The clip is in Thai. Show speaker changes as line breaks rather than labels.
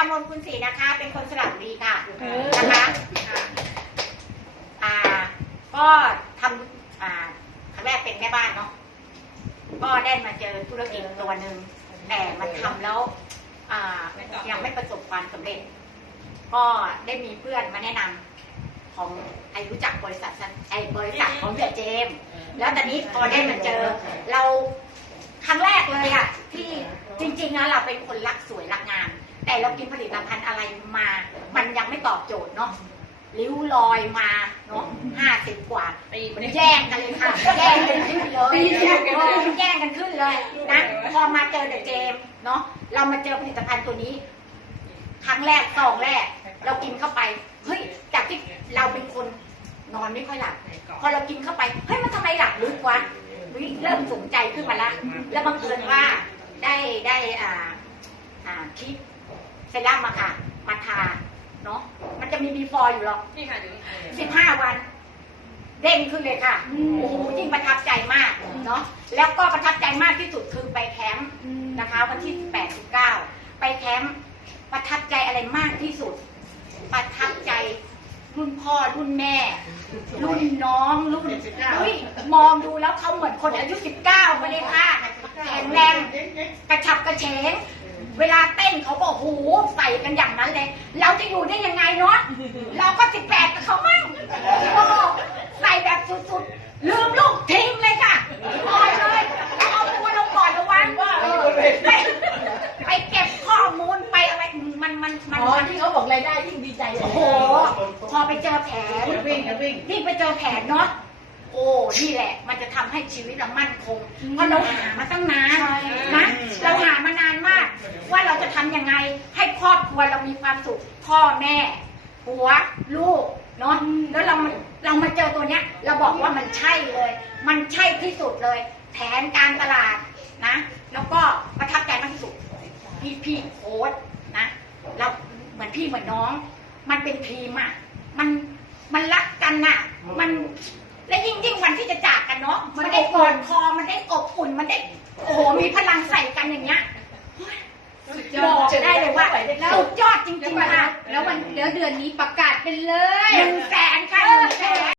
ามนคุณศรีนะคะ เป็นคนสลับดีค่ะนะคะอ่า ก็ทำอ่าครั้งแรกเป็นแม่บ้านเนาะก็ได้มาเจอธุรกิจตัวหนึ่งแต่มันทำแล้ว อ่ายังไม่ประสบความสำเร็จ ก็ได้มีเพื่อนมาแนะนำของอายุจักบริษัทไอบริษัทของเดียเจม แล้วตอนนี้พอได้มาเจอ เราครั้งแรกเลยอะที่จริงๆนะเราเป็นคนรักสวย เรากินผลิตภัณฑ์อะไรมา มันยังไม่ตอบโจทย์เนาะริ้วรอยมาเนาะห้าสิบกว่า
ตีมัน
แย่งกันเลยค่ะแย่งกันขึ้นเลยแย่งกันขึ้นเลยนะพอมาเจอเดอะเจมส์เนาะเรามาเจอผลิตภัณฑ์ตัวนี้ ครั้งแรกซองแรก เรากินเข้าไปเฮ้ยจากที่เราเป็นคนนอนไม่ค่อยหลับ พอเรากินเข้าไปเฮ้ยมันทำไมหลับลึกวะเฮ้ยเริ่มสนใจขึ้นมาละแล้วบังเอิญว่าได้ได้อ่าอ่าคลิป เซรั่มมาค่ะ มาทาเนาะมันจะมีบีฟอร์อยู่หรอก
นี่ค่ะอยู่นี่
สิบห้าวัน เด้งขึ้นเลยค่ะโอ้โหยิ่งประทับใจมากเนาะแล้วก็ประทับใจมากที่สุดคือไปแคมป์นะคะ วันที่แปดสิบเก้าไปแคมป์ประทับใจอะไรมากที่สุด ประทับใจรุ่นพ่อรุ่นแม่ รุ่นน้องรุ่นอุ้ยมองดูแล้วเขาเหมือนคนอายุสิบเก้าไปเลยค่ะแข็งแรงกระฉับกระเฉง เวลาเต้นเขาก็โอ้โหใส่กันอย่างนั้นเลย เราจะอยู่ได้ยังไงเนาะเราก็สิบแปดกับเขามั่งโอ้ใส่แบบสุดๆ ลืมลูกทิ้งเลยค่ะปล่อยเลยแล้วเอาตัวลงก่อนระวังเออไปไปเก็บข้อมูลไปอะไรมันมันมัน
อ๋อ
มัน
ที่เขาบอกรายได้ยิ่งดีใจ
โอ้โหพอไปเจอแผน
วิ่งวิ่ง
นี่ไปเจอแผนเนาะโอ้นี่แหละ มันจะทำให้ชีวิตเรามั่นคงเพราะเราหามาตั้งนานนะ เราหามานานมาก ว่าเราจะทำยังไง ให้ครอบ ครัวเรามีความสุข พ่อแม่ผัวลูกเนาะแล้วเรามาเรามาเจอตัวเนี้ย เราบอกว่ามันใช่เลย มันใช่ที่สุดเลย แผนการตลาดนะ แล้วก็ประทับใจมากที่สุดพี่พี่โค้ดนะเราเหมือนพี่เหมือนน้อง มันเป็นทีมอะมันมันรักกันน่ะ มันและยิ่งยิ่งวันที่จะจากกันเนาะมันได้กอดคอมันได้อบอุ่นมันได้โอ้โหมีพลังใส่กันอย่างเงี้ย บอกได้เลยว่าสุดยอดจริงๆค่ะ
แล้ววันแล้วเดือนนี้ประกาศเป็นเลย
หนึ่งแสนค่ะหนึ่งแสน